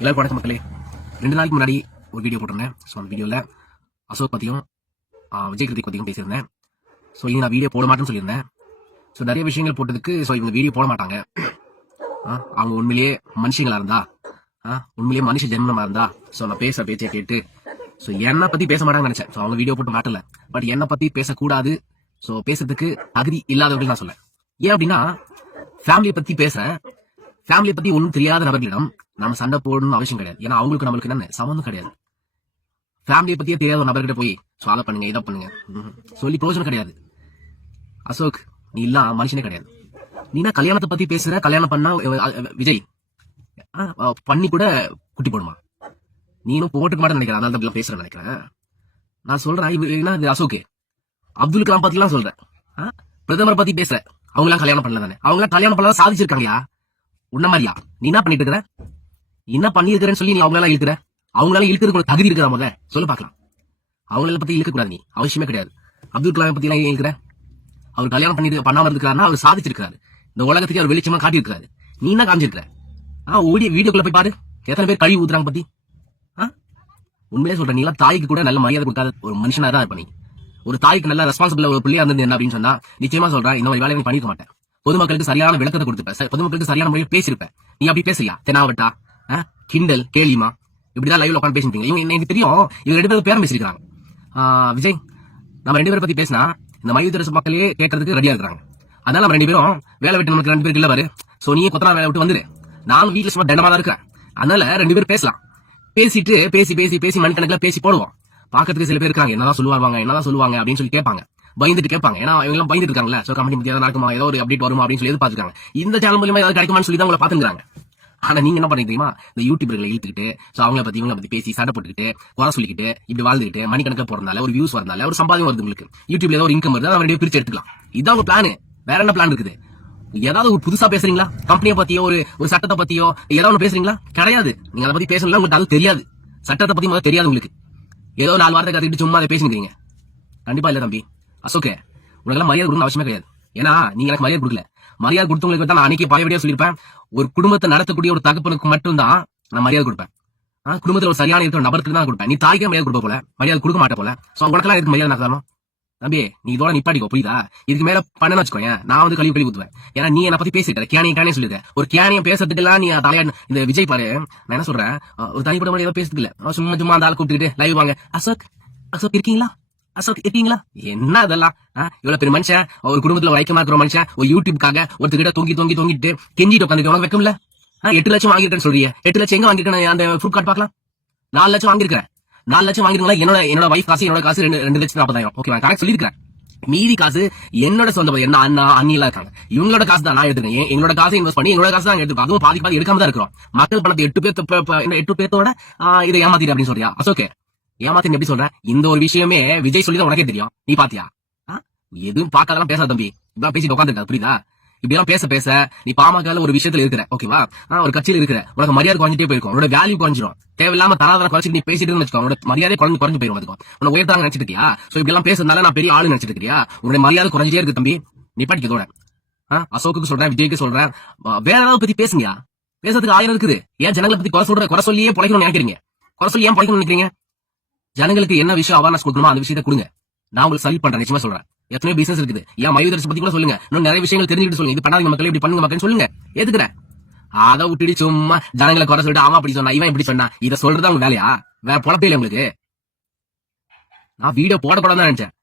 எல்லாருக்கும் வணக்கம் மக்களே. 2 நாளைக்கு முன்னாடி ஒரு வீடியோ போட்டிருந்தேன். ஸோ அந்த வீடியோவில் அசோக் பற்றியும் விஜய் கிருத்திக் பற்றியும் பேசியிருந்தேன். ஸோ இது நான் வீடியோ போட மாட்டேன்னு சொல்லியிருந்தேன். ஸோ நிறைய விஷயங்கள் போட்டதுக்கு ஸோ இவங்க வீடியோ போட மாட்டாங்க. அவங்க உண்மையிலேயே மனுஷங்களா இருந்தா, உண்மையிலேயே மனுஷ ஜென்மமா இருந்தா, ஸோ நான் பேச பேச்சை கேட்டு ஸோ என்னை பற்றி பேச மாட்டாங்கன்னு நினைச்சேன். ஸோ அவங்க வீடியோ போட்டு மாட்டல, பட் என்னை பற்றி பேசக்கூடாது, ஸோ பேசுறதுக்கு தகுதி இல்லாதவர்கள் நான் சொல்லேன். ஏன் அப்படின்னா, ஃபேமிலியை பற்றி பேசுறேன். ஃபேமிலியை பற்றி ஒன்றும் தெரியாத நபர்களிடம் நம்ம சண்டை போடணும்னு அவசியம் கிடையாது. ஏன்னா அவங்களுக்கு நம்மளுக்கு என்ன சம்மந்தம் கிடையாது. ஃபேமிலியை பத்தியே தெரியாத ஒரு நபர்கிட்ட போய் ஸோ அதை பண்ணுங்க இதை பண்ணுங்க சொல்லி பிரோஜனம் கிடையாது. அசோக், நீ இல்ல மனுஷனே கிடையாது. நீனா கல்யாணத்தை பத்தி பேசுற, கல்யாணம் பண்ணா விஜய் பண்ணி கூட குட்டி போடுமா, நீனும் போட்டுக்க மாட்டேன்னு நினைக்கிறேன். அதனால தான் பேசுறேன் நினைக்கிறேன். நான் சொல்றேன் இது அசோக் அப்துல் கலாம் பத்தி எல்லாம் சொல்றேன். பிரதமர் பத்தி பேசுற, அவங்களாம் கல்யாணம் பண்ணல தானே, அவங்களாம் கல்யாணம் பண்ணலாம் சாதிச்சிருக்காங்கயா. உன்ன மாதிரியா நீ என்ன பண்ணிட்டு இருக்கிற, என்ன பண்ணிருக்கிறேன்னு சொல்லி நீ அவங்களால இழுக்கிற, அவங்களால இழுக்கிறதுக்கு தகுதி இருக்கிற முத சொல்ல பாக்கலாம். அவங்கள பத்தி இழுக்க கூடாது, நீ அவசியமே கிடையாது. அப்துல் கலாம் பத்தி எல்லாம் இழுக்கிற, அவர் கல்யாணம் பண்ணாம இருக்கிறாருன்னா அவர் சாதிச்சிருக்காரு, இந்த உலகத்துக்கு அவர் வெளிச்சமா காட்டியிருக்காரு. நீ என்ன காமிச்சிருக்கிற? வீடியோக்குள்ள போய் பாரு, எத்தனை பேர் கழுவி ஊத்துறாங்க பத்தி. உண்மையிலே சொல்றேன், நீ எல்லாம் தாய்க்கு கூட நல்ல மரியாதை கொடுக்காத ஒரு மனுஷனா தான் இருப்ப. நீ ஒரு தாய்க்கு நல்ல ரெஸ்பான்சிபிள் ஒரு பிள்ளையா இருந்தது என்ன அப்படின்னு சொன்னா, நிச்சயமா சொல்றேன், இந்த மாதிரி வேலையை பண்ணிருக்க மாட்டேன். பொதுமக்களுக்கு சரியான விளக்கத்தை கொடுத்துப்ப, பொதுமக்களுக்கு சரியான முறையில் பேசிருப்ப. நீ அப்படி பேசுறியா? தெனாவட்டா, கிண்டல், கேலிமா, இப்படிதான் லைவ்ல உட்காந்து பேசிட்டீங்க. இவங்க எனக்கு தெரியும், இவங்க 2 பேரும் பேரம் பேசிருக்காங்க. விஜய், நம்ம 2 பேரை பத்தி பேசினா இந்த மயூதரசு மக்களே கேட்கறதுக்கு ரெடியா இருக்காங்க. அதனால நம்ம 2 பேரும் வேலை விட்டு நமக்கு 2 பேருக்கு இல்ல பாரு. சோ நீ கொத்தனா வேலை விட்டு வந்துரு, நானும் வீட்டுல சும்மா தண்டமா தான் இருக்கிறேன். அதனால 2 பேரும் பேசலாம். பேசிட்டு பேசி பேசி பேசி மணிக்கணக்கில் பேசி போடுவோம். பாக்கிறதுக்கு சில பேர் இருக்காங்க, என்னதான் சொல்லுவாங்க அப்படின்னு சொல்லி கேட்பாங்க, பயந்துட்டு கேட்பாங்க. ஏன்னா அவங்க எல்லாம் பயந்துட்டு இருக்காங்கல்ல. சோ கம்பெனி பத்தி ஏதாவது நடக்குமா, ஏதோ ஒரு அப்டேட் வருமா அப்படின்னு சொல்லி எதிர்பார்த்துருக்காங்க. இந்த சேனல் மூலமா ஏதாவது கிடைக்குமான்னு சொல்லி தான் உங்களை பாத்துக்கிறாங்க. ஆனா நீங்க என்ன பண்ணிட்டு தெரியுமா, இந்த யூடியூபர்களை இழுத்துக்கிட்டு சோ அவங்கள பத்தி இவங்களை பத்தி பேசி சண்டை போட்டுக்கிட்டு குறை சொல்லிக்கிட்டு இப்படி வாழ்ந்துக்கிட்டு மணிக்கணக்கில் போறதுனால ஒரு வியூஸ் வரதுனால ஒரு சம்பாதியம் வருது. உங்களுக்கு யூடியூப்ல ஏதோ ஒரு இன்கம் வருது, அதை பிரிச்சு எடுத்துக்கலாம். இதான் உங்க பிளான். வேற என்ன பிளான் இருக்குது? ஏதாவது ஒரு புதுசா பேசுறீங்களா? கம்பெனியை பத்தியோ ஒரு சட்டத்தை பத்தியோ ஏதாவது ஒன்று பேசுறீங்களா? கிடையாது. நீங்க அதை பத்தி பேசலாம், உங்களுக்கு அது தெரியாது. சட்டத்தை பத்தி முதல்ல தெரியாது உங்களுக்கு. ஏதோ 4 வாரத்தை கத்துக்கிட்டு சும்மா அதை பேசிக்கிறீங்க. கண்டிப்பா இல்ல தம்பி அசோகே, உனக்கு மரியாதை கொடுக்கணும் அவசியமே கிடையாது. ஏன்னா நீங்க எனக்கு மரியாதை கொடுக்கல. மரியாதை கொடுத்தவங்களுக்கு தான் நான் அன்னைக்கு பழையபடியா சொல்லியிருப்பேன், ஒரு குடும்பத்தை நடத்தக்கூடிய ஒரு தகப்பனுக்கு மட்டும்தான் நான் மரியாதை கொடுப்பேன். குடும்பத்துல ஒரு சரியான இருக்கிற நபருக்கு தான் கொடுப்பேன். நீ தாய்க்கே மரியாதை கொடுப்ப போல, மரியாதை கொடுக்க மாட்டே போல. சோ உனக்கெல்லாம் இதுக்கு மரியாதை நான் தம்பி, நீ இதோட நிப்பாட்டிக்கோ, புரியுதா? இதுக்கு மேல பண்ணன்னு வச்சுக்கோங்க, நான் வந்து கழிவு ஊத்துவேன். ஏன்னா நீ என்ன பத்தி பேசிட்டு கேனியே சொல்லிருக்க. ஒரு கேனியம் பேசுறதுக்கு எல்லாம் நீ தலையா இந்த விஜய் பாரு. நான் என்ன சொல்றேன், ஒரு தனிப்பட்ட மாதிரி ஏதோ பேசுறதுக்கு இல்ல, சும்மா அந்த ஆள் கூப்பிட்டுக்கிட்டு லைவ் வாங்க. அசோக் இருக்கீங்களா? என்ன அதெல்லாம்? இவ்வளவு பெரிய மனுஷன், ஒரு குடும்பத்துல ஐக்கியமா இருக்கிற மனுஷன், ஒரு யூடியூப்காக ஒருத்தர்கிட்ட தொங்கிட்டு கெஞ்சிட்டு உட்காந்துட்டு உனக்கு வைக்கும்ல? 8 லட்சம் வாங்கிருக்கேன்னு சொல்றீங்க. 8 லட்சம் எங்க வாங்கிருக்கேன்? அந்த ஃப்ரூட் கார்டு பாக்கலாம். 4 லட்சம் வாங்கிருக்கேன். 4 லட்சம் வாங்கிருக்கீங்களா? என்னோட வைஃப் காசு, என்னோட காசு 2,40,000. ஓகே, நான் கரெக்ட் சொல்லிருக்கேன். மீதி காசு என்னோட சொந்த, என்ன அண்ணா அண்ணி எல்லாம் இருக்காங்க, இவங்களோட காசு தான் நான் எடுத்துக்கேன். எங்களோட காசை இன்வெஸ்ட் பண்ணி என்னோட காசு தான் எடுத்துக்கோம். அதுவும் பாதி எடுக்காம தான் இருக்கிறோம். மக்கள் பணத்தை 8 பேர்த்தோட இதை ஏமாத்திட்டு அப்படின்னு சொல்றியா அசோகே? ஏமாத்தி எப்படி சொல்றேன்? இந்த ஒரு விஷயமே விஜய் சொல்லி தான் உனக்கே தெரியும். நீ பாத்தியா? எதுவும் பார்க்காதெல்லாம் பேசாத தம்பி. இப்பதான் பேசிட்டு உட்காந்துருக்கா, புரியுதா? இப்படி எல்லாம் பேச ஒரு பாமக ஒரு விஷயத்துல இருக்கிற, ஓகேவா? ஒரு கட்சியில் இருக்கிற உனக்கு மரியாதை குறைஞ்சிட்டே போயிருக்கும், உன்னோட வேல்யூ குறைஞ்சிடும். தேவையில்லாம தராதரம் குறைச்சிட்டு நீ பேசிட்டு வச்சுக்கோ, உன்னோட மரியாதை குறைஞ்சு போயிரும். அதுக்கும் உன்னை உயர்த்தாங்க நினைச்சிட்டு இருக்கியா? சோ இப்படி எல்லாம் பேசுறதுனால நான் பெரிய ஆளு நினைச்சிட்டு இருக்கியா? உன்னுடைய மரியாதை குறைஞ்சிட்டே இருக்கு தம்பி. நீ பாட்டிக்கதோட அசோக்கு சொல்றேன், விஜய்க்கு சொல்றேன், வேற ஏதாவது பத்தி பேசுங்க. பேசுறதுக்கு 1000 இருக்குது. ஏன் ஜனங்களை பத்தி குறை சொல்லியே பிழைக்கணும்னு நினைக்கிறீங்க? குறை சொல்லி ஏன் பிழைக்கணும்னு நினைக்கிறீங்க? ஜனங்களுக்கு என்ன விஷயம் அவேர்னஸ் கொடுக்கணுமோ அந்த விஷயத்தை கொடுங்க. நான் உங்களுக்கு சல்யூட் பண்றேன், நிச்சயமா சொல்றேன். எத்தனையோ பிசினஸ் இருக்குது. ஏன் மயூதரசு பத்தி கூட சொல்லுங்க. இன்னும் நிறைய விஷயங்கள் தெரிஞ்சுக்கிட்டு சொல்லுங்க. இது பண்ணாதீங்க மக்கள், இப்படி பண்ணுங்க மக்கள் சொல்லுங்க. ஏத்துக்கிறேன். அதை விட்டுடி சும்மா ஜனங்களை குறை சொல்லிட்டு அவன் அப்படி சொன்னா இவன் இப்படி சொன்னா, இதை சொல்றது அவங்க வேலையா? வேற பொழப்பே இல்லை உங்களுக்கு. நான் வீடியோ போடக்கூடாதுன்னு நினைச்சேன்.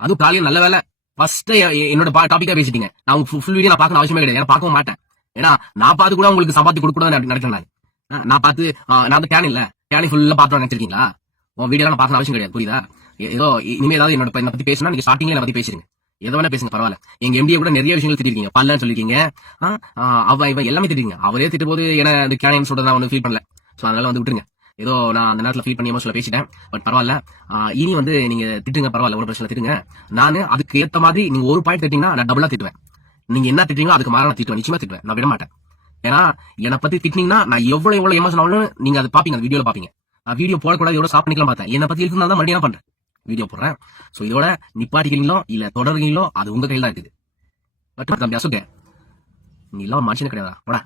அதுவும் காலையில் நல்ல வேலை ஃபர்ஸ்ட் என்னோட டாபிக்கா பேசிட்டீங்க. நான் ஃபுல் வீடியோ நான் பார்க்கணும் அவசியமே கிடையாது. நான் பார்க்கவும் மாட்டேன். ஏன்னா நான் பார்த்து கூட உங்களுக்கு சம்பாத்தி கொடுக்கூடாது நினைக்கிறேன். நான் பார்த்து நான் வந்து டேனி ஃபுல்லா பார்த்து நினைச்சிருக்கீங்களா? உன் வீடியோ நான் பார்க்கணும் அவசியம் கிடையாது, புரியுதா? ஏதோ இனிமே ஏதாவது என்னோட பத்தி பேசினா நீங்க ஸ்டார்டிங்ல என்ன பத்தி பேசுறீங்க, எதை வேணா பேசுங்க, பரவாயில்ல. எங்க எம்டிஏ கூட நிறைய விஷயங்கள் திட்டிருக்கீங்க, பல்லன்னு சொல்லிருக்கீங்க, இவன் எல்லாமே திட்டிருக்கீங்க. அவரே திட்டும் போது என்ன இந்த கேனியம் சொல்றத நான் வந்து ஃபீல் பண்ணல. சோ அதனால வந்து விட்டுருங்க. ஏதோ நான் அந்த நேரத்தில் ஃபீல் பண்ணி சொல்ல பேசிட்டேன். பட் பரவாயில்ல, இனி வந்து நீங்க திட்டுங்க, பரவாயில்ல, ஒரு பிரச்சனை திட்டுங்க. நான் அதுக்கு ஏத்த மாதிரி நீங்க ஒரு பாயிண்ட் திட்டீங்கன்னா நான் டபுளா திட்டுவேன். நீங்க என்ன திட்டீங்களோ அதுக்கு மாற நான் திட்டுவேன், நிச்சயமா திட்டுவேன், நான் விட மாட்டேன். ஏன்னா என்னை பத்தி திட்டினீங்கன்னா நான் எவ்வளவு எமோஷன் ஆகணும் நீங்க அதை பாப்பீங்க, அந்த வீடியோல பாப்பீங்க. வீடியோ போடக்கூடாது, எவ்வளவு ஸ்டாப் பண்ணிக்கலாம் பார்த்தேன். என்னை பத்தி இருந்தால் தான் மறுபடியும் பண்றேன், வீடியோ போடுறேன். சோ இதோட நிப்பாட்டிக்கிறீங்களோ இல்ல தொடர்றீங்களோ அது உங்க கையில் தான் இருக்குது. பட் தம்பி அசோகே, நீ எல்லாம் மனுஷனே கிடையாதா? போடா.